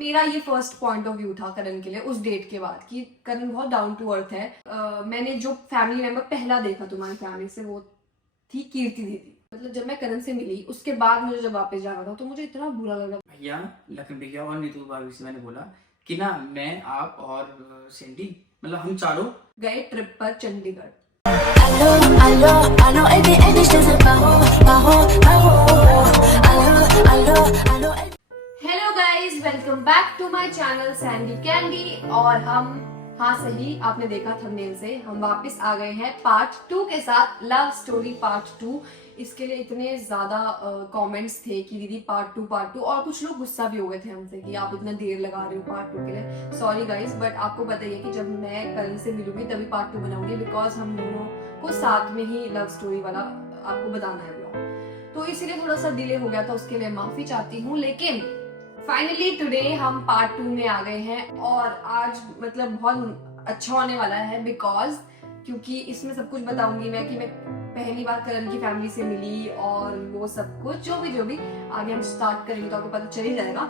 मेरा ये first point of view था करण के लिए उस डेट के बाद कि करण बहुत डाउन टू अर्थ है। मैंने जो फैमिली मेंबर पहला देखा तुम्हारी फैमिली से वो थी कीर्ति दीदी। मतलब जब मैं करण से मिली उसके बाद मुझे जब वापस जाना था तो मुझे इतना बुरा लगा। भैया, लखन भैया और नीतू भाभी से मैंने बोला कि ना मैं, आप और सेंडी, मतलब हम चारों गए ट्रिप पर Chandigarh. Hello guys, welcome back to my channel Sandy Candy. और हम, हाँ सही आपने देखा थंबनेल से, हम वापस आ गए हैं पार्ट 2 के साथ, लव स्टोरी पार्ट 2। इसके लिए इतने ज्यादा कमेंट्स थे कि दीदी पार्ट 2 और कुछ लोग गुस्सा भी हो गए थे हमसे कि आप इतना देर लगा रहे हो पार्ट 2 के लिए। सॉरी गाइस, बट आपको पता ही है कि जब मैं करण से मिलूंगी तभी पार्ट 2 बनाऊंगी, बिकॉज हम दोनों को साथ में ही लव स्टोरी वाला आपको बताना है ब्लॉग। तो इसीलिए थोड़ा सा डिले हो गया था, उसके लिए माफी चाहती हूँ। लेकिन फाइनली टुडे हम पार्ट 2 में आ गए हैं और आज मतलब बहुत अच्छा होने वाला है, बिकॉज क्योंकि इसमें सब कुछ बताऊंगी मैं कि मैं पहली बार करण की फैमिली से मिली और वो सब कुछ जो भी आगे हम स्टार्ट करेंगे तो आपको पता चल ही जाएगा।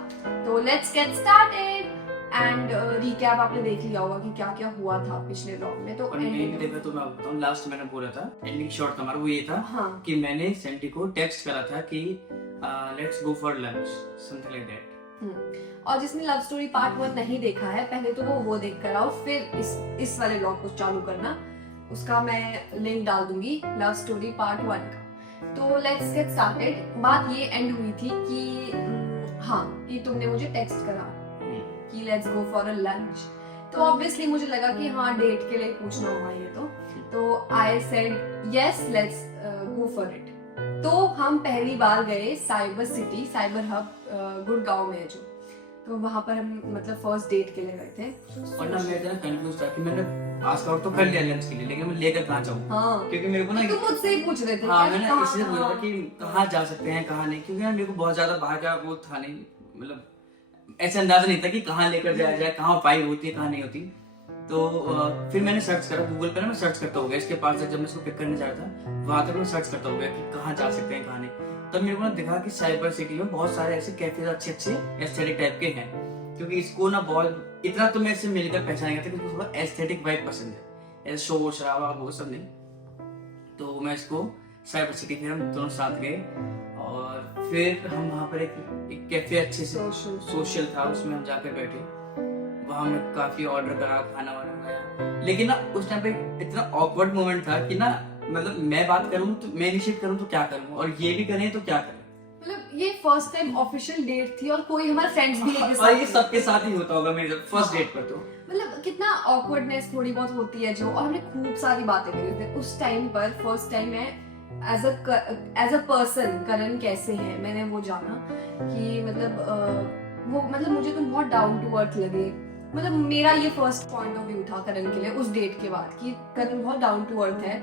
तो let's get started. And recap आपने देख लिया होगा कि क्या क्या हुआ था पिछले व्लॉग में। तो एंडिंग देखा तो मैं बताऊं, लास्ट मैंने बोला था एंडिंग शॉट हमारा वो ये था, हाँ, कि मैंने सेंटी को टेक्स्ट करा था कि let's go for lunch, something like that. और जिसने लव स्टोरी पार्ट 1 नहीं देखा है पहले तो वो देख कर आओ, फिर इस वाले व्लॉग को चालू करना। उसका मैं लिंक डाल दूंगी लव स्टोरी पार्ट 1 का। तो लेट्स गेट स्टार्टेड। बात ये एंड हुई थी कि हाँ, कि तुमने मुझे टेक्स्ट करा कि let's go for a lunch. तो ऑब्वियसली मुझे लगा कि हाँ डेट के लिए पूछना होगा ये तो I said yes let's go for it. तो हम पहली बार गए cyber city, cyber hub Gurgaon में है जो, तो वहां पर हम मतलब फर्स्ट डेट के लिए गए थे। और ना मैं इतना कंफ्यूज था कि मैंने आस्क आउट तो कर लिया लंच के लिए, लेकिन मैं लेकर कहाँ जाऊँ? हाँ, क्योंकि मेरे को ना तुम मुझसे ही पूछ रहे थे। हाँ, मैंने इसलिए बोला था कि कहाँ जा सकते हैं कहाँ नहीं, क्योंकि ना मेरे को बहुत ज्यादा बाहर का वो था नहीं, मतलब ऐसा अंदाजा नहीं था कि कहाँ लेकर जाया जाए, कहाँ उपाय होती है कहाँ नहीं होती। तो फिर मैंने सर्च करा गूगल पर ना, मैं सर्च करता हो गया इसके पास जब मैं इसको पिक करने जा रहा था वहां तक मैं सर्च करता हो गया कि कहाँ जा सकते हैं कहाँ नहीं। तब मेरे को ना दिखा कि साइबर सिटी में बहुत सारे ऐसे कैफे अच्छे एस्थेटिक टाइप के हैं, क्योंकि इसको ना बहुत इतना तो मैं इससे मिलकर पहचान गया था कि इसको थोड़ा एस्थेटिक वाइब पसंद है, ऐसे शोर शराबा वो सब नहीं। तो मैं इसको साइबर सिटी, फिर हम दोनों साथ गए और फिर हम वहाँ पर एक कैफे अच्छे से सोशल था, उसमें हम जाकर बैठे। वहाँ मैं काफी ऑर्डर करा, खाना वाना खाया, लेकिन ना उस टाइम पे इतना ऑकवर्ड मोमेंट था कि ना, मतलब मैं बात करूँ तो मैं इनिशिएट करूँ तो क्या करूँ और ये भी करें तो क्या करें। मतलब ये फर्स्ट टाइम ऑफिशियल डेट थी और कोई हमारे फ्रेंड्स भी लेके और ये सबके साथ ही होता होगा मेरे फर्स्ट डेट पर। तो मतलब कितना ऑकवर्डनेस थोड़ी बहुत होती है जो, और हमने खूब सारी बातें करी थी उस टाइम पर। फर्स्ट टाइम मैं एज अ पर्सन करण कैसे है मैंने वो जाना कि मतलब वो मतलब मुझे तुम बहुत डाउन टू अर्थ लगे। मतलब मेरा ये फर्स्ट पॉइंट ऑफ व्यू था करण के लिए उस डेट के बाद कि करण बहुत डाउन टू अर्थ है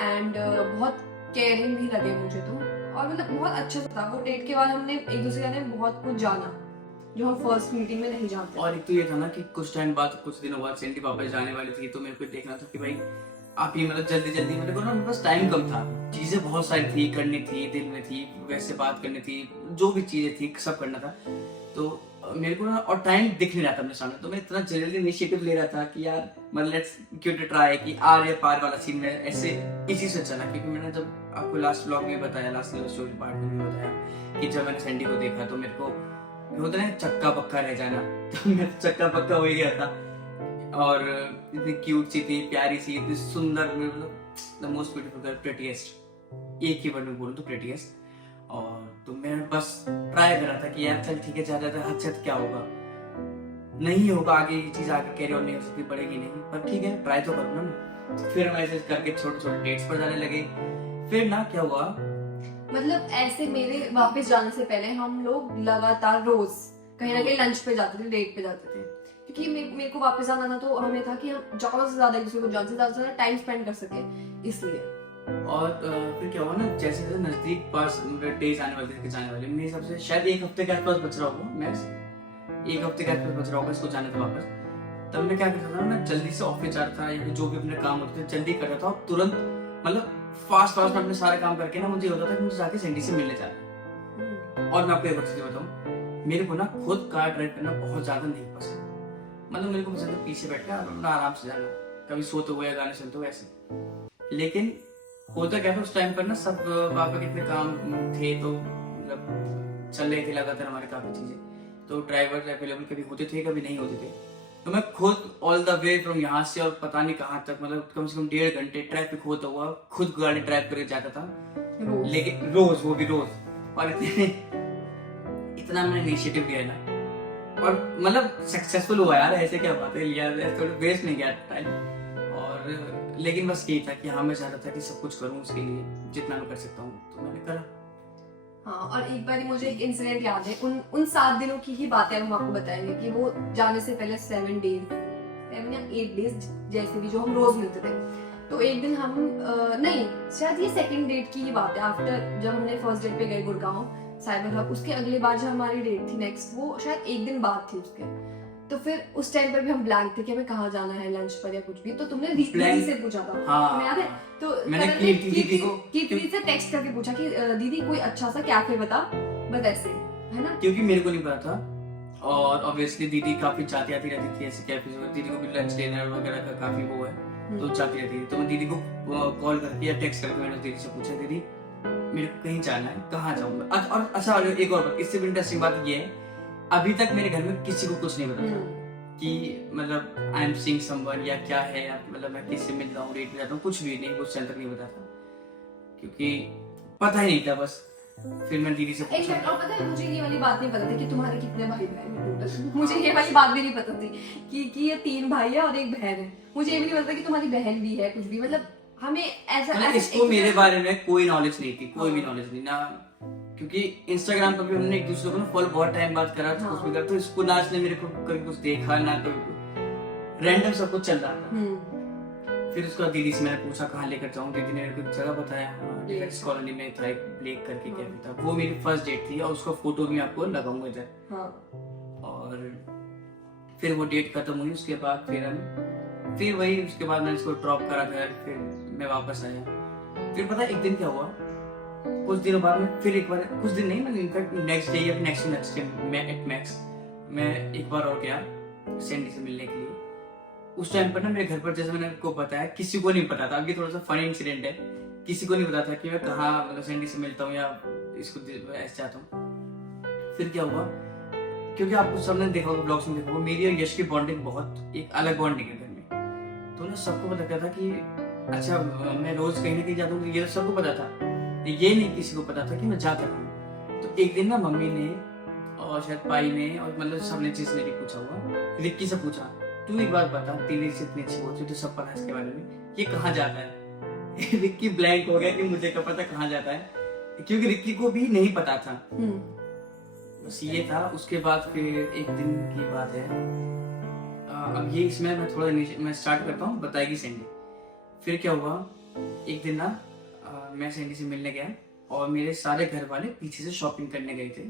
एंड बहुत केयरिंग भी लगे मुझे तो, और मतलब बहुत अच्छा था। वो डेट के बाद हमने एक दूसरे ने बहुत कुछ जाना जो हम फर्स्ट मीटिंग में नहीं जानते। और एक तो ये था ना कि कुछ टाइम बाद, कुछ दिनों बाद सेंटी वापस जाने वाली थी, तो मेरे को देखना था कि भाई आप ये मतलब जल्दी जल्दी, मेरे को ना मेरे पास टाइम कम था, चीजें बहुत सारी थी करनी थी, दिल में थी, वैसे बात करनी थी, जो भी चीजें थी सब करना था। तो मेरे को ना और टाइम दिख नहीं रहा था अपने सामने, तो मैं इतना जल्दी इनिशिएटिव ले रहा था कि यार मतलब let's give it a try, कि आर या पार वाला सीन में ऐसे इसी से चला। क्योंकि मैंने जब आपको लास्ट व्लॉग में बताया, लास्ट स्टोरी पार्ट में बताया कि जब मैंने सैंडी को देखा तो मेरे को होता है चक्का पक्का रह जाना, तो मैं चक्का पक्का हो ही गया था। और इतनी क्यूट सी थी, प्यारी सी, इतनी सुंदर, मतलब द मोस्ट ब्यूटीफुल गर्ल, प्रेटीएस्ट, एक ही वर्ड में बोलूं तो प्रेटीएस्ट। और तो मैं बस ट्राई कर रहा था कि यार चल ठीक है, ज्यादा हद से क्या होगा, नहीं होगा आगे ये चीज, आगे कैरी ऑन नहीं हो सकती, बढ़ेगी नहीं, पर ठीक है ट्राई तो करूँ ना। फिर मैं ऐसे करके छोटे छोटे डेट्स पर जाने लगे। फिर ना क्या हुआ, मतलब ऐसे मेरे वापस जाने से पहले हम लोग लगातार रोज कहीं ना कहीं लंच पे जाते थे, डेट पे जाते थे, क्योंकि मेरे को वापस जाना था तो हमें था कि हम ज्यादा से ज्यादा एक दूसरे को जान से ज्यादा टाइम स्पेंड कर सके, इसलिए। और फिर क्या हुआ ना, जैसे जैसे नजदीक पास डेज आने वाले थे जाने वाले, मेरे हिसाब से शायद एक हफ्ते के आसपास बच रहा होगा, मैक्स एक हफ्ते के आसपास बच रहा होगा इसको जाने का वापस। तब मैं क्या करता था, मैं जल्दी से ऑफिस जा रहा था या जो भी अपने काम होते थे जल्दी कर रहा था, और तुरंत मतलब फास्ट फास्ट में अपने सारे काम करके ना मुझे होता था कि मुझे जाके सैंडी से मिलने जाना। और मैं आपको एक बात बताऊं, मेरे को ना खुद कार ड्राइव करना बहुत ज्यादा नहीं पसंद। मतलब मेरे को पसंद है पीछे बैठ कर अपना आराम से जाना, कभी सोते हुए या गाने सुनते हुए ऐसे। लेकिन होता क्या था उस टाइम पर ना, सब पापा के इतने काम थे, तो मतलब चल रहे थे लगातार हमारे काफी चीजें, तो ड्राइवर अवेलेबल कभी होते थे कभी नहीं होते थे। तो मैं खुद ऑल द वे फ्रॉम यहाँ से और पता नहीं कहाँ तक, मतलब कम से कम 1.5 घंटे ट्रैफिक होता हुआ खुद गाड़ी ड्राइव करके जाता था। लेकिन रोज, वो भी रोज, और इतना मैंने इनिशिएटिव लिया ना, और मतलब सक्सेसफुल हुआ यार, ऐसे क्या बात है, लिया थोड़ा वेस्ट नहीं गया टाइम। और लेकिन बस यही था कि हाँ मैं चाहता था कि सब कुछ करूँ उसके लिए, जितना मैं कर सकता हूँ तो मैंने करा। हाँ, और एक बार मुझे एक इंसिडेंट याद है, उन 7 दिनों की ही बातें हम आपको बताएंगे कि वो जाने से पहले 7 या 8 डेज जैसे भी जो हम रोज मिलते थे। तो एक दिन हम नहीं, शायद ये सेकंड डेट की ही बात है, आफ्टर जब हमने फर्स्ट डेट पे गए गुड़गांव साइबर हब, उसके अगले बार जब हमारी डेट थी नेक्स्ट, वो शायद एक दिन बाद थी उसके। तो फिर उस टाइम पर भी हम ब्लैंक थे कि हमें कहाँ जाना है लंच पर या कुछ भी। तो तुमने दीदी से पूछा था, हाँ, याद है? तो मैंने कीर्ति से टेक्स्ट करके पूछा कि दीदी कोई अच्छा सा कैफे बता, बस ऐसे, है ना? क्योंकि मेरे को नहीं पता था, और ऑब्वियसली दीदी काफी जाती आती रहती थी ऐसे कैफे में, दीदी को भी लंच डिनर वगैरह का काफी वो है, तो जाती रहती थी। तो मैं दीदी को कॉल करके या टेक्स्ट करके मैंने दीदी से पूछा, दीदी मेरे को कहीं जाना है, कहाँ जाऊंगा। और अच्छा, एक और इससे भी इंटरेस्टिंग बात ये है, अभी तक मेरे घर में किसी को कुछ नहीं पता था कि मतलब आई एम सीइंग समवन या क्या है, या मतलब मैं किससे मिल रहा हूँ, डेट पे जाता हूँ, कुछ भी नहीं, कुछ तक नहीं पता था, क्योंकि पता ही नहीं था बस। फिर मैं दीदी से पूछा, और पता है मुझे ये वाली बात नहीं पता थी कि तुम्हारे कितने भाई बहन हैं टोटल। मुझे ये वाली बात भी नहीं पता थी कि ये 3 भाई है और 1 बहन है। मुझे ये भी नहीं पता कि तुम्हारी बहन भी है कुछ भी, मतलब हमें ऐसा इसको मेरे बारे में कोई नॉलेज नहीं थी, कोई भी नॉलेज नहीं ना, क्योंकि इंस्टाग्राम पर भी हमने एक दूसरे को ना फॉलो बहुत टाइम बाद करा था, कुछ भी करा, तो इसको ना इसने मेरे को कभी कुछ देखा ना, कभी रैंडम सब कुछ चल रहा था। फिर उसके बाद दीदी से मैंने पूछा कहाँ लेकर जाऊँ, दीदी ने मेरे को जगह बताया, डिफेंस कॉलोनी में था एक ब्लेक करके कैफे था, वो मेरी फर्स्ट डेट थी, और उसका फोटो भी आपको लगाऊंगा इधर। और फिर वो डेट खत्म हुई, उसके बाद फिर वही, उसके बाद मैंने इसको ड्रॉप करा घर, फिर मैं वापस आया। फिर पता एक दिन क्या हुआ, कुछ दिनों बाद में फिर एक बार, कुछ दिन नहीं, मैंने इनफैक्ट नेक्स्ट डे या नेक्स्ट डे मैं एट मैक्स मैं एक बार और गया सैंडी से मिलने के लिए। उस टाइम पर ना मेरे घर पर, जैसे मैंने आपको बताया, किसी को नहीं पता था। अब ये थोड़ा सा फनी इंसिडेंट है, किसी को नहीं पता था कि मैं कहाँ मतलब सैंडी से मिलता हूँ या इसको ऐसे चाहता हूँ। फिर क्या हुआ, क्योंकि आपको सबने देखा होगा, ब्लॉग्स में देखा होगा, मेरी और यश की बॉन्डिंग बहुत एक अलग बॉन्डिंग है घर में। तो ना सबको पता था कि अच्छा मैं रोज कहीं ना कहीं जाता हूँ, ये सबको पता था, ये नहीं किसी को पता था कि मैं जाता हूँ। तो एक दिन ना मम्मी ने और शायद पाई ने और मतलब सबने चीज ने भी पूछा हुआ, रिक्की से पूछा, तू एक बात बता, तेरी से इतनी अच्छी होती, तो सब पता है इसके बारे में, ये कहाँ जाता है? रिक्की ब्लैंक हो गया कि मुझे क्या पता कहाँ जाता है, क्योंकि रिक्की को भी नहीं पता था। बस ये था। उसके बाद फिर एक दिन की बात है, अब ये इसमें मैं थोड़ा मैं स्टार्ट करता हूँ, बताएगी सैंडी। फिर क्या हुआ, एक दिन ना मैं सैंडी से मिलने गया, और मेरे सारे घर वाले पीछे से शॉपिंग करने गए थे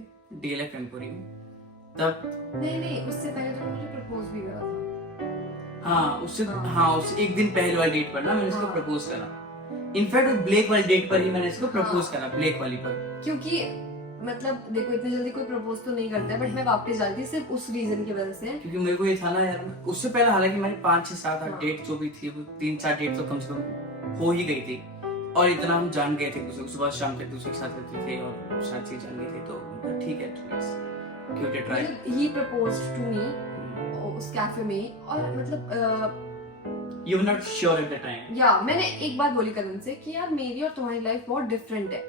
DLF एम्पोरियम में। तब नहीं उससे पहले तो मुझे प्रपोज भी करा था। उससे एक दिन पहले वाली डेट पर ना मैंने इसको प्रपोज करा। इनफैक्ट ब्लैक वाली डेट पर ही मैंने इसको प्रपोज करा, ब्लैक वाली पर। क्योंकि मतलब देखो इतनी जल्दी कोई प्रपोज तो नहीं करता है, बट मैं वापस जा रही थी सिर्फ उस रीजन की वजह से, क्योंकि मेरे को ये था ना यार, उससे पहले हालांकि मैंने 5 6 7 8 डेट जो भी थी, वो 3 4 डेट तो कम से कम हो ही गई थी, और इतना हम जान गए थे दूसरे, सुबह शाम तक दूसरे के साथ रहते थे और साथ ही जान गए थे, तो ठीक है, give it a try. He proposed to me उस कैफे में, और मतलब you were not sure at the time. या मैंने एक बात बोली करण से कि यार मेरी और तुम्हारी लाइफ बहुत डिफरेंट है।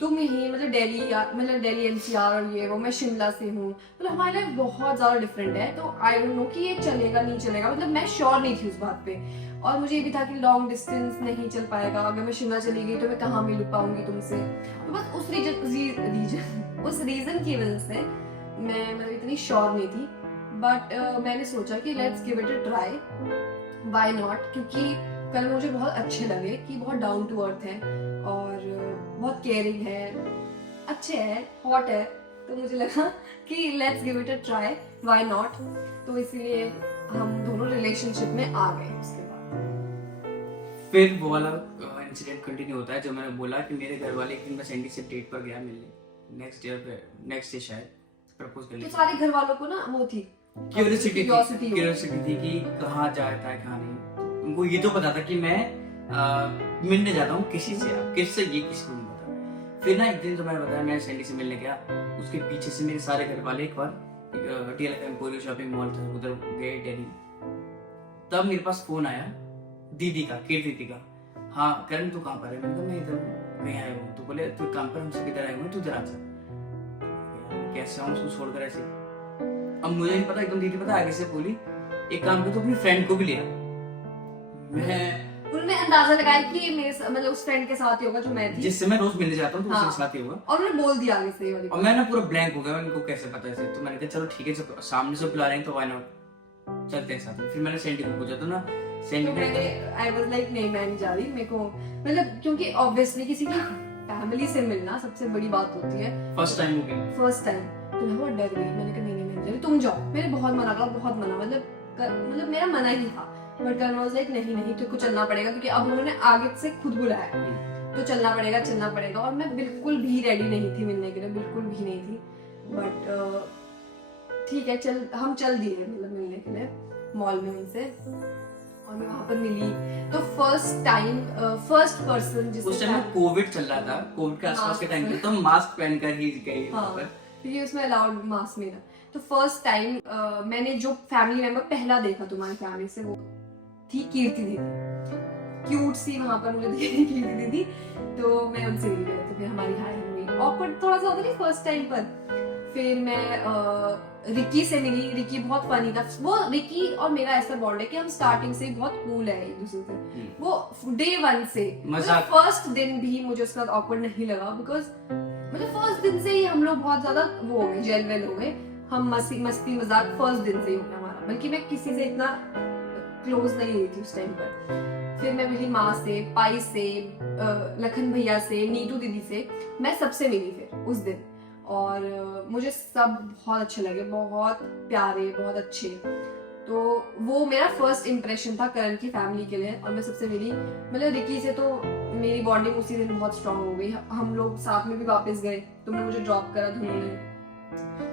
तुम ही मतलब दिल्ली NCR और ये वो, मैं शिमला से हूँ, मतलब हमारी लाइफ बहुत ज्यादा डिफरेंट है। तो आई डोंट नो कि ये चलेगा नहीं चलेगा, मतलब मैं श्योर नहीं थी उस बात पे। और मुझे ये भी था कि लॉन्ग डिस्टेंस नहीं चल पाएगा, अगर मैं शिमला चली गई तो मैं कहाँ मिल पाऊंगी तुमसे। तो बस उस रीजन की वजह से मैं मतलब इतनी श्योर नहीं थी, बट मैंने सोचा कि let's give it a try, why not. क्योंकि कल मुझे बहुत अच्छे लगे कि बहुत डाउन टू अर्थ है और बहुत केयरिंग है, अच्छे है, हॉट है, तो मुझे लगा कि let's give it a try, why not. तो इसीलिए हम दोनों रिलेशनशिप में आ गए। उसके बाद फिर वो वाला इंसिडेंट कंटिन्यू होता है जो मैंने बोला कि मेरे घर वाले, एक दिन मैं सैंडी से डेट पर गया मिलने, नेक्स्ट डे शायद, प्रपोज कर तो लिया। सारे घर वालों को ना वो थी क्यूरियोसिटी क्यूरियोसिटी थी कि कहाँ जाता है कहाँ नहीं। उनको ये तो पता था कि मैं मिलने जाता हूँ किसी से, किससे ये किसी को नहीं पता। फिर ना एक दिन तो मैंने बताया मैं सैंडी से मिलने गया, उसके पीछे से मेरे सारे घर वाले एक बार DLF एम्पोरियो शॉपिंग मॉल था उधर गए दिल्ली। तब मेरे पास फोन आया दीदी का, कीर्ति दीदी का, हाँ करण तू कहाँ पर है? मैंने कहा मैं इधर कहीं आया हूँ। तो बोले तू काम पर, हम सब इधर आए हुए हैं, तू इधर आ जा। कैसे आऊँ उसको छोड़कर ऐसे? अब मुझे नहीं पता, एकदम दीदी पता आगे से बोली एक काम कर, तो अपनी फ्रेंड को भी ले आ। मैं उन्होंने अंदाजा लगाया कि मेरे मतलब उस फ्रेंड के साथ ही होगा जो मैं थी, जिससे मैं रोज मिलने जाता हूँ तो हाँ। उसके साथ ही होगा। और उन्होंने बोल दिया आगे से ये वाली और मैं ना पूरा ब्लैंक हो गया, उनको कैसे पता ऐसे। तो मैंने कहा चलो ठीक है, जब सामने से बुला रहे हैं तो व्हाई नॉट, चलते हैं साथ में। फिर मैंने सैंडी को पूछा तो ना सैंडी तो मैंने आई वाज लाइक नहीं मैं नहीं जा रही, मेरे को मतलब क्योंकि ऑब्वियसली किसी की फैमिली से मिलना सबसे बड़ी बात होती है, फर्स्ट टाइम हो गया। First time. तो मैं बहुत डर गई, मैंने कहा नहीं मैं नहीं जा रही, तुम जाओ। मैंने बहुत मना करा, बहुत मना, मतलब मेरा मना ही था, बट करण वाज लाइक नहीं नहीं तुमको चलना पड़ेगा, क्योंकि अब उन्होंने आगे से खुद बुलाया तो चलना पड़ेगा। और मैं बिल्कुल भी रेडी नहीं थी मिलने के लिए, बिल्कुल भी नहीं थी, बट ठीक है चल, हम चल दिए मतलब मिलने के लिए मॉल में उनसे। और मैं वहां पर मिली तो फर्स्ट पर्सन जिससे उस टाइम कोविड चल रहा था, कोविड के आसपास के टाइम पे तो मास्क पहनकर ही गई वहां पर, क्योंकि उसमें अलाउड मास्क नहीं था। तो फर्स्ट टाइम मैंने जो फैमिली मेंबर पहला देखा तुम्हारी फैमिली से, वो थी कीर्ति दीदी, क्यूट सी वहां पर मुझे दिखी कीर्ति दीदी। तो मैं उनसे मिल गई, तो फिर हमारी हाय हुई, ऑकवर्ड थोड़ा सा होता नहीं फर्स्ट टाइम पर। फिर मैं रिकी से मिली, रिकी बहुत फनी था। वो रिकी और मेरा ऐसा बॉन्ड है कि हम स्टार्टिंग से बहुत कूल है एक दूसरे से, वो डे 1 से, मतलब फर्स्ट दिन भी मुझे उसके साथ ऑकवर्ड नहीं लगा, बिकॉज मतलब फर्स्ट दिन से ही हम लोग बहुत ज्यादा वो हो गए, जेल वेल हो गए, हम मस्ती मजाक फर्स्ट दिन से ही हो गया हमारा, बल्कि मैं किसी से इतना क्लोज नहीं हुई थी उस टाइम पर। फिर मैं मिली माँ से, पाई से, लखन भैया से, नीतू दीदी से, मैं सबसे मिली फिर उस दिन। और मुझे सब बहुत अच्छे लगे, बहुत प्यारे, बहुत अच्छे। तो वो मेरा फर्स्ट इम्प्रेशन था करण की फैमिली के लिए। और मैं सबसे मिली, मतलब रिकी से तो मेरी बॉन्डिंग उसी दिन बहुत स्ट्रांग हो गई, हम लोग साथ में भी वापस गए, तुमने मुझे ड्रॉप करा धुन में,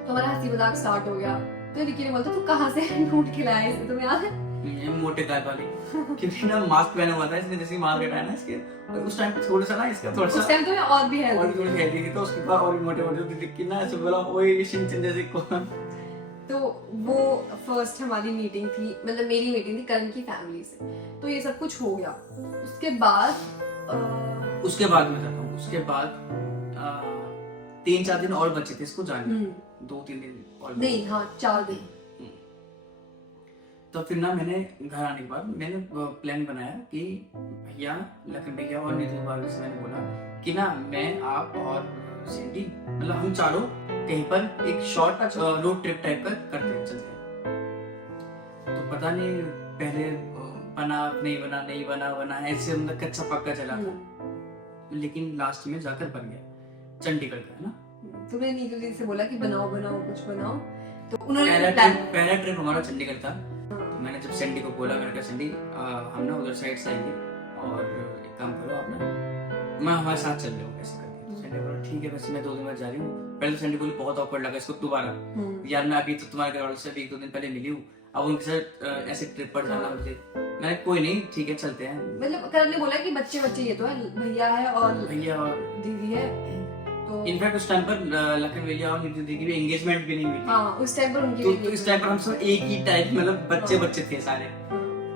तो हमारा हंसी मजाक स्टार्ट हो गया। तो रिकी ने बोला तू कहाँ से ढूंढ के लाया इसे, तुम्हें याद है? मोटे गाल वाली, क्योंकि ना मास्क पहना हुआ था इसने, जैसे मास्क हटाया ना इसके, और उस टाइम पे थोड़ा सा ना इसका थोड़ा सा उस टाइम तो मैं और भी और थोड़ी हेल्दी थी, तो उसके बाद और भी मोटे दिख ना ऐसे बोला ओए शिनचन जैसे को। तो वो फर्स्ट हमारी मीटिंग थी, मतलब मेरी मीटिंग थी करण की फैमिली से। तो ये सब कुछ हो गया। उसके बाद मैं बताता हूँ, उसके बाद 3-4 दिन और बचे थे इसको जाने, 2-3 दिन और नहीं, हाँ 4 दिन। तो फिर ना मैंने घर आने के बाद मैंने प्लान बनाया कि भैया, लखन भैया और नीतू भाभी से मैंने बोला कि ना मैं, आप और सैंडी, मतलब हम चारों कहीं पर एक शॉर्ट रोड ट्रिप टाइप का करते हैं, चलते हैं। तो पता नहीं पहले नहीं बना ऐसे, मतलब कच्चा पक्का चला था, लेकिन लास्ट में जाकर बन गया चंडीगढ़ का, है ना। तुमने नीतू जी से बोला कि बनाओ कुछ बनाओ, तो उन्होंने पहला ट्रिप हमारा चंडीगढ़ था। तो मैंने जब सैंडी को बोला, मैंने कहा सैंडी हम ना उधर साइड से आएंगे और एक काम करो आप ना, मैं हमारे साथ चल रहा हूँ ऐसे करके। तो सैंडी बोला ठीक है, वैसे मैं 2 दिन बाद जा रही हूँ। पहले सैंडी बोली बहुत ऑकवर्ड लगा इसको दोबारा, यार मैं अभी तो तुम्हारे घर वालों से भी 1-2 दिन पहले मिली हूँ, अब उनके साथ ऐसे ट्रिप पर जाना मुझे। मैंने कोई नहीं ठीक है चलते हैं। मतलब करण ने बोला कि बच्चे ये तो है, भैया है और दीदी है। तो इनफैक्ट उस टाइम पर लखन भैया और नीतू दीदी की एंगेजमेंट भी नहीं हुई थी। हाँ, उस टाइम पर उनकी तो इस टाइम पर हम सब एक ही टाइप, मतलब बच्चे थे सारे।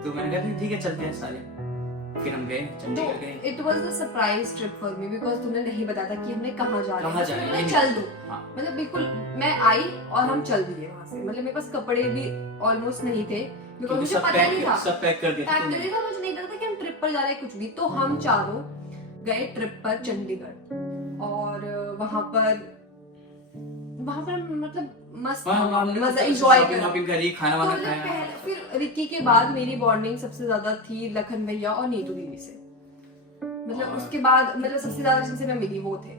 तो मैंने कहा ठीक है चलते हैं सारे। फिर हम गए चंडीगढ़ गए। It was a surprise trip for me, because तुमने नहीं बताया था कि हमने कहाँ जा रहे हैं। मैं चल दूं, मतलब बिल्कुल मैं आई और हम चल दिए वहां से। मतलब मेरे पास कपड़े भी ऑलमोस्ट नहीं थे, बिकॉज़ मुझे पता नहीं था, सब पैक कर दिया था, मुझे नहीं पता था कि हम ट्रिप पर जा रहे हैं कुछ भी। तो हम चारों गए ट्रिप पर चंडीगढ़, और वहां पर मतलब मस्त मजा एंजॉय करी, खाना वाना खाया। फिर रिकी के बाद मेरी बॉन्डिंग सबसे ज्यादा थी लखन भैया और नीतू दीदी से, मतलब उसके बाद मतलब सबसे ज्यादा जिनसे मैं मिली वो थे।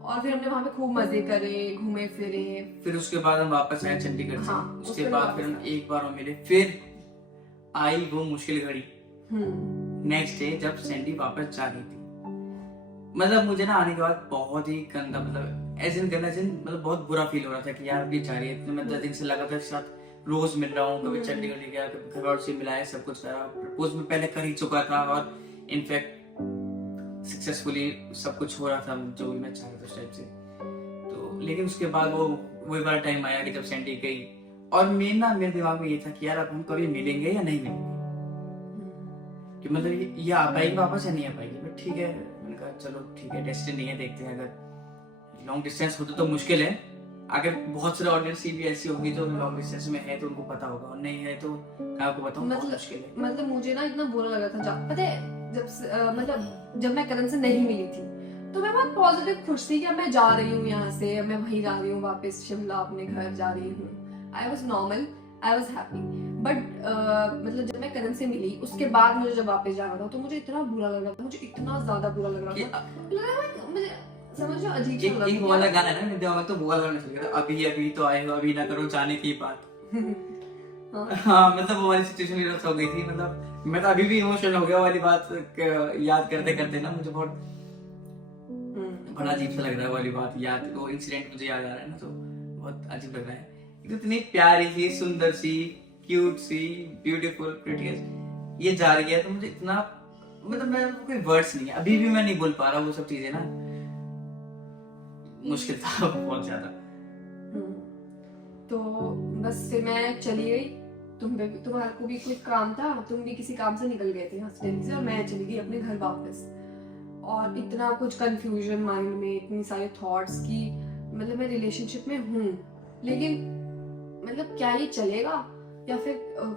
और फिर हमने वहां पे खूब मजे करे, घूमे फिरे। फिर उसके बाद हम वापस आए चंडीगढ़ से। हाँ, उसके बाद फिर हम एक बार और मिले। फिर आई वो मुश्किल घड़ी, नेक्स्ट डे जब सैंडी वापस जा रही थी। मतलब मुझे ना आने के बाद बहुत ही गंदा, मतलब एज इन करना मतलब बहुत बुरा फील हो रहा था कि यार अभी जा रही है, तो मैं 10 दिन से लगातार इसके साथ रोज मिल रहा हूँ, कभी चंडीगढ़ ले गया, कभी घर वालों से मिलाया, सब कुछ करा, प्रपोज में पहले कर ही चुका था और इनफैक्ट सक्सेसफुली सब कुछ हो रहा था जो भी मैं चाह रहा था उस टाइप से। तो लेकिन उसके बाद वही वाला टाइम आया कि जब सैंडी गई और मेरे दिमाग में ये था कि यार अब हम कभी मिलेंगे या नहीं मिलेंगे, कि मतलब ये आ पाएगी वापस या नहीं आ पाएगी। बट ठीक है, मैंने कहा चलो ठीक है, डेस्टिनी है, देखते हैं। अगर लॉन्ग डिस्टेंस होता तो मुश्किल है, अगर बहुत सारे ऑडियंस भी ऐसी होगी जो लॉन्ग डिस्टेंस में है तो उनको पता होगा, और नहीं है तो आपको बताऊं बहुत मुश्किल है। मतलब मुझे ना इतना बुरा लगा था पता है जब मैं करण से नहीं मिली थी तो मैं बहुत पॉजिटिव खुश थी कि अब मैं जा रही हूँ यहाँ से, अब मैं वहीं जा रही हूँ वापस शिमला अपने घर जा रही हूँ। I was normal, I was happy. But मतलब जब मैं करण से मिली उसके बाद मुझे जब वापस जाना था तो मुझे इतना बुरा लग रहा था, मुझे इतना ज्यादा बुरा लग रहा था, मुझे समझ लो अजीब सा लग रहा था। एक वाला गाना है ना मेरे दिमाग में, तो वो वाला गाना चल रहा था, अभी अभी तो आए हो, अभी ना करो जाने की बात। हाँ मतलब वो वाली सिचुएशन हो गई थी। मतलब मैं तो अभी भी इमोशनल हो गया वाली बात याद करते करते ना, मुझे बहुत बड़ा अजीब सा लग रहा है वाली बात याद, वो इंसिडेंट मुझे याद आ रहा है ना, तो बहुत अजीब लग रहा है। इतनी प्यारी सी, सुंदर सी, क्यूट सी, ब्यूटीफुल, प्रीटीएस्ट ये जा रही है, तो मुझे इतना मतलब मैं कोई वर्ड्स नहीं है, अभी भी मैं नहीं बोल पा रहा वो सब चीजें ना, मुश्किल था बहुत ज्यादा। तो बस फिर मैं चली गई, तुम्हारे को भी कोई काम था, तुम भी किसी काम से निकल गए थे हॉस्टल से, और मैं चली गई अपने घर वापस। और इतना कुछ कंफ्यूजन माइंड में, इतनी सारे थॉट्स की मतलब मैं रिलेशनशिप में हूँ लेकिन मतलब क्या ये चलेगा या फिर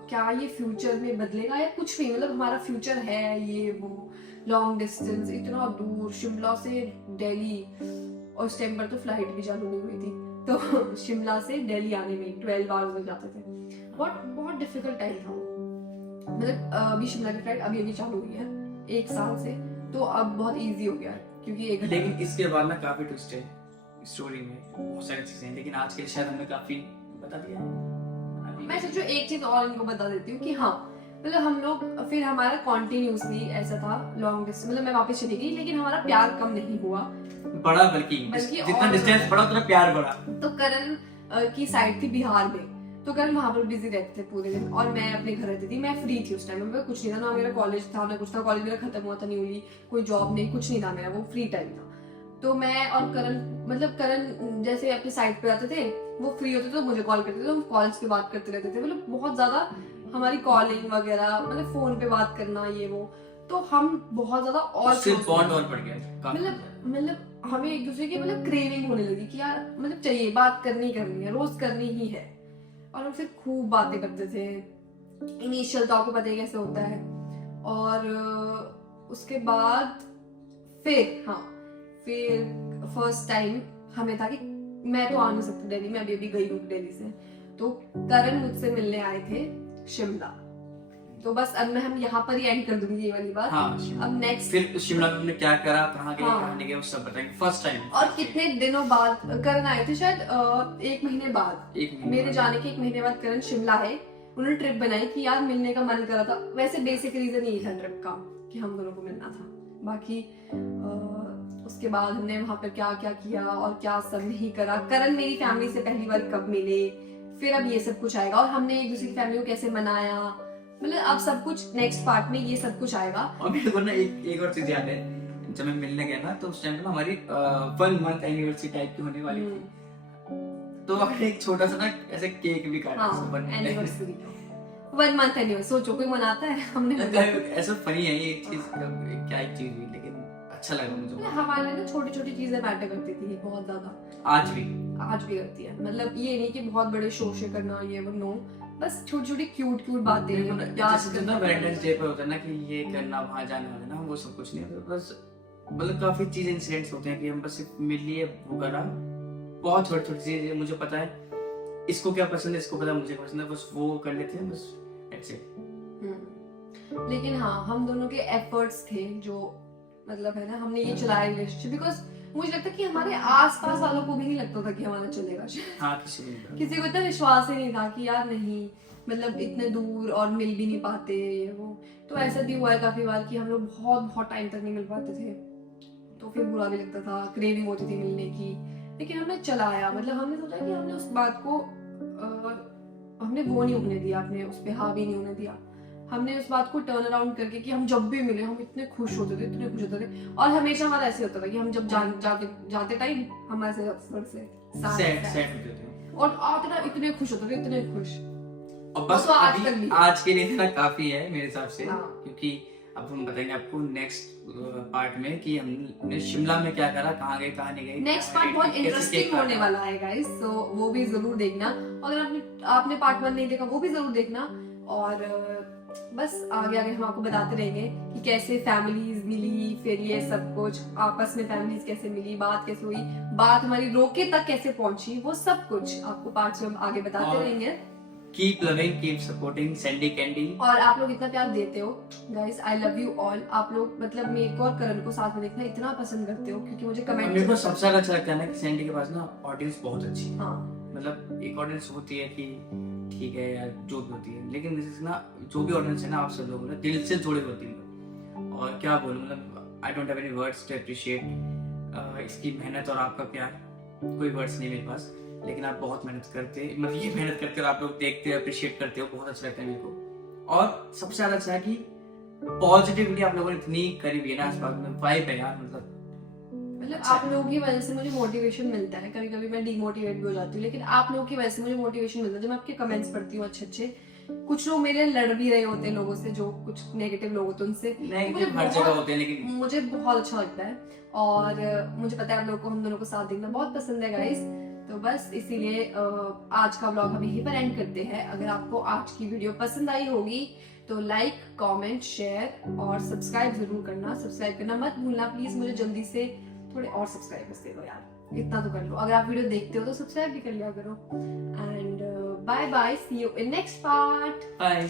क्या ये फ्यूचर में बदलेगा या कुछ भी, मतलब हमारा फ्यूचर है ये वो, लॉन्ग डिस्टेंस इतना दूर, शिमला से दिल्ली, और उस टाइम पर तो फ्लाइट भी चालू नहीं हुई थी, तो शिमला से दिल्ली आने में 12 आवर्स लग जाते थे। बहुत डिफिकल्ट टाइम था वो। मतलब अभी शिमला की फ्लाइट अभी चालू हुई है 1 साल से, तो अब बहुत इजी हो गया है क्योंकि लेकिन इसके बाद ना काफी ट्विस्ट है स्टोरी में, बहुत सारी चीजें हैं, लेकिन आज के शायद हमने काफी बता दिया है। मैं सोचो एक चीज और इनको बता देती हूँ कि हाँ मतलब हम लोग फिर हमारा कॉन्टिन्यूसली ऐसा था लॉन्ग डिस्टेंस, मतलब मैं वापस चली गई लेकिन हमारा प्यार कम नहीं हुआ, बड़ा बल्कि जितना डिस्टेंस बढ़ा उतना प्यार बढ़ा। तो करण की साइड थी बिहार में, तो करण वहां पर बिजी रहते थे पूरे दिन और मैं अपने घर रहती थी। मैं फ्री थी उस टाइम में, कुछ नहीं था, ना मेरा कॉलेज था ना कुछ था, कॉलेज मेरा खत्म हुआ था न्यूली, कोई जॉब नहीं, कुछ नहीं था मेरा, वो फ्री टाइम था। तो मैं और करण मतलब करण जैसे अपने साइड पे आते थे, वो फ्री होते थे तो मुझे कॉल करते थे, तो हम कॉल्स पे बात करते रहते थे, मतलब बहुत ज्यादा हमारी कॉलिंग वगैरह, मतलब फोन पे बात करना ये वो, तो हम बहुत ज्यादा और बॉन्ड और बढ़ गया। मतलब हमें एक दूसरे की मतलब क्रेविंग होने लगी कि यार मतलब चाहिए, बात करनी है, रोज करनी ही है। और हम फिर खूब बातें करते थे, इनिशियल तो आपको पता ही कैसे होता है। और उसके बाद फिर फर्स्ट टाइम हमें था कि मैं तो आ नहीं सकती दिल्ली में, अभी गई हूँ दिल्ली से, तो करण मुझसे मिलने आए थे शिमला। तो बस अब हम यहाँ पर ही एंड कर दूंगी ये वाली बात। हाँ, अब नेक्स्ट फिर शिमला में हमने क्या करा, कहाँ गए, कहाँ नहीं गए, वो सब बताएंगे फर्स्ट टाइम। और कितने दिनों बाद करण आए थे, शायद 1 महीने बाद, मेरे जाने के 1 महीने बाद करण शिमला है। उन्होंने ट्रिप बनाई कि यार मिलने का मन करा था, वैसे बेसिक रीजन यही था ट्रिप का कि हम दोनों को मिलना था। बाकी उसके बाद हमने वहां पर क्या क्या किया और क्या सब नहीं करा, करण मेरी फैमिली से पहली बार कब मिले, फिर अब ये सब कुछ आएगा, और हमने एक दूसरी की फैमिली को कैसे मनाया, मतलब अब सब कुछ नेक्स्ट पार्ट में ये सब कुछ आएगा। और मेरे को ना एक और चीज याद है, जब मैं मिलने गया ना तो उस टाइम पे ना हमारी 1 मंथ एनिवर्सरी टाइप की होने वाली थी, तो हमने एक छोटा सा ना ऐसे केक भी काटा। एनिवर्सरी 1 मंथ एनिवर्सरी, सोचो कोई मनाता है, हमने ऐसा फनी है ये चीज, क्या एक चीज हुई, लेकिन अच्छा लगा मुझे। हमारे लिए छोटी छोटी चीजें मैटर करती थी बहुत ज्यादा, आज भी करती है। मतलब ये नहीं कि बहुत बड़े शो शे करना ये वो, नो, बस छोटी छोटी क्यूट बातें याद करना। वैलेंटाइंस डे पे होता है ना कि ये करना, वहां जाना है ना, वो सब कुछ नहीं होता, बस मतलब काफी चीज इंसिडेंट्स होते हैं कि हम बस मिल लिए, वो करा, बहुत छोटी छोटी चीजें, मुझे पता है इसको क्या पसंद है, इसको पता है मुझे पसंद है, बस वो कर लेते हैं, बस दैट्स इट। लेकिन हाँ हम दोनों के एफर्ट्स थे जो मतलब है ना, हमने ये चलाया रिलेशनशिप, बिकॉज मुझे लगता है कि हमारे आसपास वालों को भी नहीं लगता था कि हमारा चलेगा। हाँ, किसी को इतना विश्वास ही नहीं था कि यार नहीं, मतलब इतने दूर और मिल भी नहीं पाते ये वो। तो ऐसा भी हुआ है काफी बार कि हम लोग बहुत टाइम तक नहीं मिल पाते थे, तो फिर बुरा भी लगता था, क्रेविंग होती थी मिलने की, लेकिन हमने चलाया, मतलब हमने सोचा कि हमने उस बात को हमने वो नहीं होने दिया, अपने उस पे हावी नहीं होने दिया। हमने उस बात को टर्न अराउंड करके कि हम जब भी मिले हम इतने खुश होते थे, इतने खुश होते थे। और हमेशा हमारा ऐसे होता था कि हम जब जाते टाइम हमारे से थोड़े से सेट होते थे और आते टाइम इतने खुश होते थे, इतने खुश। और बस तो आज तक भी। आज के लिए इतना काफी है मेरे हिसाब से, हाँ। क्योंकि अब हम बताएंगे आपको नेक्स्ट पार्ट में कि हमने शिमला में क्या करा, कहाँ गए कहाँ नहीं गए। नेक्स्ट पार्ट बहुत इंटरेस्टिंग होने वाला है गाइस, तो वो भी जरूर देखना। अगर आपने पार्ट 1 नहीं देखा वो भी जरूर देखना। और बस आगे आगे हम आपको बताते रहेंगे कि कैसे फैमिलीज मिली, फिर ये सब कुछ आपस में फैमिलीज कैसे मिली, बात कैसे हुई, बात हमारी रोके तक कैसे पहुंची, वो सब कुछ आपको पार्ट में हम आगे बताते रहेंगे। Keep loving, keep supporting Sandy Candy. और आप लोग इतना प्यार देते हो guys, I love you all. आप लोग मतलब मेरे को और करण को साथ में देखना इतना पसंद करते हो, क्योंकि मुझे कमेंट मेरे को सबसे ज्यादा अच्छा लगता है ना कि सैंडी के पास ना ऑडियंस बहुत अच्छी है। हाँ, मतलब एक ऑडियंस होती है कि ठीक है यार जो भी होती है, लेकिन दिस इज ना जो भी ऑडियंस है ना, आप सब लोग ना दिल से जुड़े होते हैं। और क्या बोलूं, मतलब I don't have any words to appreciate इसकी मेहनत और आपका प्यार, कोई वर्ड्स नहीं मेरे पास। लेकिन आप बहुत मेहनत करते, मतलब ये मेहनत करते और आप लोग देखते हो, अप्रिशिएट करते हो, बहुत अच्छा लगता है मेरे को। और सबसे ज्यादा अच्छा है कि पॉजिटिविटी आप लोगों ने इतनी करी हुई है ना आसपास में, वाइब है यार, मतलब आप लोगों की वजह से मुझे मोटिवेशन मिलता है। कभी कभी मैं डिमोटिवेट भी हो जाती हूँ, लेकिन आप लोगों की वजह से मुझे मोटिवेशन मिलता है। जब मैं आपके कमेंट्स पढ़ती हूँ अच्छे अच्छे, कुछ लोग मेरे लड़ भी रहे होते हैं लोगों से, जो कुछ नेगेटिव लोग होते हैं उनसे, नेगेटिव हर जगह होते हैं, लेकिन मुझे बहुत अच्छा लगता है। और मुझे पता है आप लोगों को हम दोनों को साथ देखना बहुत पसंद है गाइस। तो बस इसीलिए आज का व्लॉग हम यहीं पर एंड करते हैं। अगर आपको आज की वीडियो पसंद आई होगी तो लाइक, कमेंट, शेयर और सब्सक्राइब जरूर करना। सब्सक्राइब करना मत भूलना प्लीज। मुझे जल्दी से थोड़े और सब्सक्राइबर्स दे दो यार, इतना तो कर लो। अगर आप वीडियो देखते हो तो सब्सक्राइब भी कर लिया करो। And bye bye, see you in next part. Bye.